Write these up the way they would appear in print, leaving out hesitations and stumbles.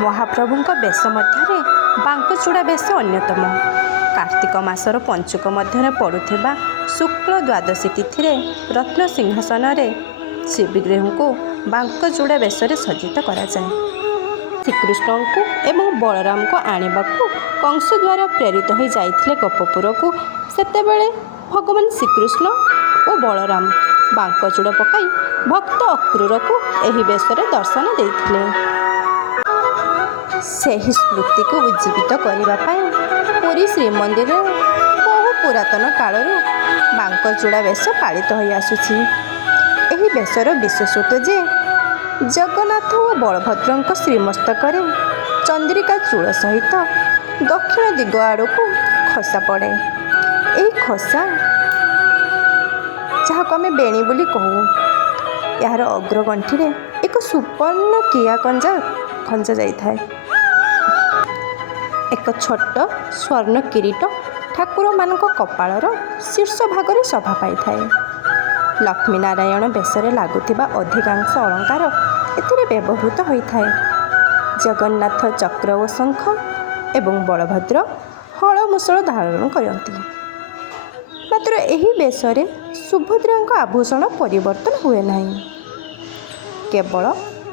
ମହାପ୍ରଭୁଙ୍କ ବେଶ ମଧ୍ୟରେ ବାଙ୍କଚୂଡ଼ା ବେଶ ଅନ୍ୟତମ। କାର୍ତ୍ତିକ ମାସର ପଞ୍ଚୁକ ମଧ୍ୟରେ ପଡ଼ୁଥିବା ଶୁକ୍ଳ ଦ୍ୱାଦଶୀ ତିଥିରେ ରତ୍ନସିଂହାସନରେ ଶ୍ରୀବିଗ୍ରହଙ୍କୁ ବାଙ୍କଚୂଡ଼ା ବେଶରେ ସଜ୍ଜିତ କରାଯାଏ। ଶ୍ରୀକୃଷ୍ଣଙ୍କୁ ଏବଂ ବଳରାମଙ୍କୁ ଆଣିବାକୁ କଂସ ଦ୍ୱାରା ପ୍ରେରିତ ହୋଇ ଯାଇଥିଲେ ଗୋପପୁରକୁ। ସେତେବେଳେ ଭଗବାନ ଶ୍ରୀକୃଷ୍ଣ ଓ ବଳରାମ ବାଙ୍କଚୂଡ଼ା ପକାଇ ଭକ୍ତ ଅକ୍ରୂରକୁ ଏହି ବେଶରେ ଦର୍ଶନ ଦେଇଥିଲେ। ସେହି ସ୍ମୃତିକୁ ଉଜ୍ଜୀବିତ କରିବା ପାଇଁ ପୁରୀ ଶ୍ରୀମନ୍ଦିରରେ ବହୁ ପୁରାତନ କାଳରୁ ବାଙ୍କଚୂଡ଼ା ବେଶ ପାଳିତ ହୋଇ ଆସୁଛି। ଏହି ବେଶର ବିଶେଷତ୍ୱ ଯେ ଜଗନ୍ନାଥ ଓ ବଳଭଦ୍ରଙ୍କ ଶ୍ରୀମସ୍ତକରେ ଚନ୍ଦ୍ରିକା ଚୂଳ ସହିତ ଦକ୍ଷିଣ ଦିଗ ଆଡ଼କୁ ଖସା ପଡ଼େ। ଏହି ଖସା, ଯାହାକୁ ଆମେ ବେଣୀ ବୋଲି କହୁ, ଏହାର ଅଗ୍ରଗଣ୍ଠିରେ ଏକ ସୁବର୍ଣ୍ଣ କିଆ ଖଞ୍ଜା ଯାଇଥାଏ। ଏକ ଛୋଟ ସ୍ୱର୍ଣ୍ଣ କିରୀଟ ଠାକୁରମାନଙ୍କ କପାଳର ଶୀର୍ଷ ଭାଗରେ ଶୋଭା ପାଇଥାଏ। ଲକ୍ଷ୍ମୀ ନାରାୟଣ ବେଶରେ ଲାଗୁଥିବା ଅଧିକାଂଶ ଅଳଙ୍କାର ଏଥିରେ ବ୍ୟବହୃତ ହୋଇଥାଏ। ଜଗନ୍ନାଥ ଚକ୍ର ଓ ଶଙ୍ଖ ଏବଂ ବଳଭଦ୍ର ହଳ ମୂଷଳ ଧାରଣ କରନ୍ତି। ମାତ୍ର ଏହି ବେଶରେ ସୁଭଦ୍ରାଙ୍କ ଆଭୂଷଣ ପରିବର୍ତ୍ତନ ହୁଏ ନାହିଁ। କେବଳ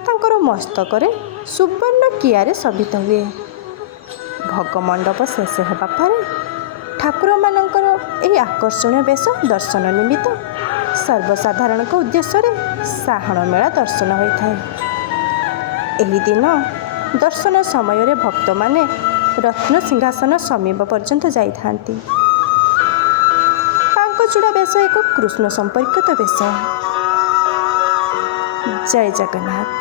ତାଙ୍କର ମସ୍ତକରେ ସୁବର୍ଣ୍ଣ କିଆରେ ଶୋଭିତ ହୁଏ। ଭୋଗମଣ୍ଡପ ଶେଷ ହେବା ପରେ ଠାକୁରମାନଙ୍କର ଏହି ଆକର୍ଷଣୀୟ ବେଶ ଦର୍ଶନ ନିମିତ୍ତ ସର୍ବସାଧାରଣଙ୍କ ଉଦ୍ଦେଶ୍ୟରେ ସାହାଣ ମେଳା ଦର୍ଶନ ହୋଇଥାଏ। ଏହି ଦିନ ଦର୍ଶନ ସମୟରେ ଭକ୍ତମାନେ ରତ୍ନସିଂହାସନ ସମୀପ ପର୍ଯ୍ୟନ୍ତ ଯାଇଥାନ୍ତି। ବାଙ୍କଚୂଡ଼ା ବେଶ ଏକ କୃଷ୍ଣ ସମ୍ପର୍କିତ ବେଶ। ଜୟ ଜଗନ୍ନାଥ।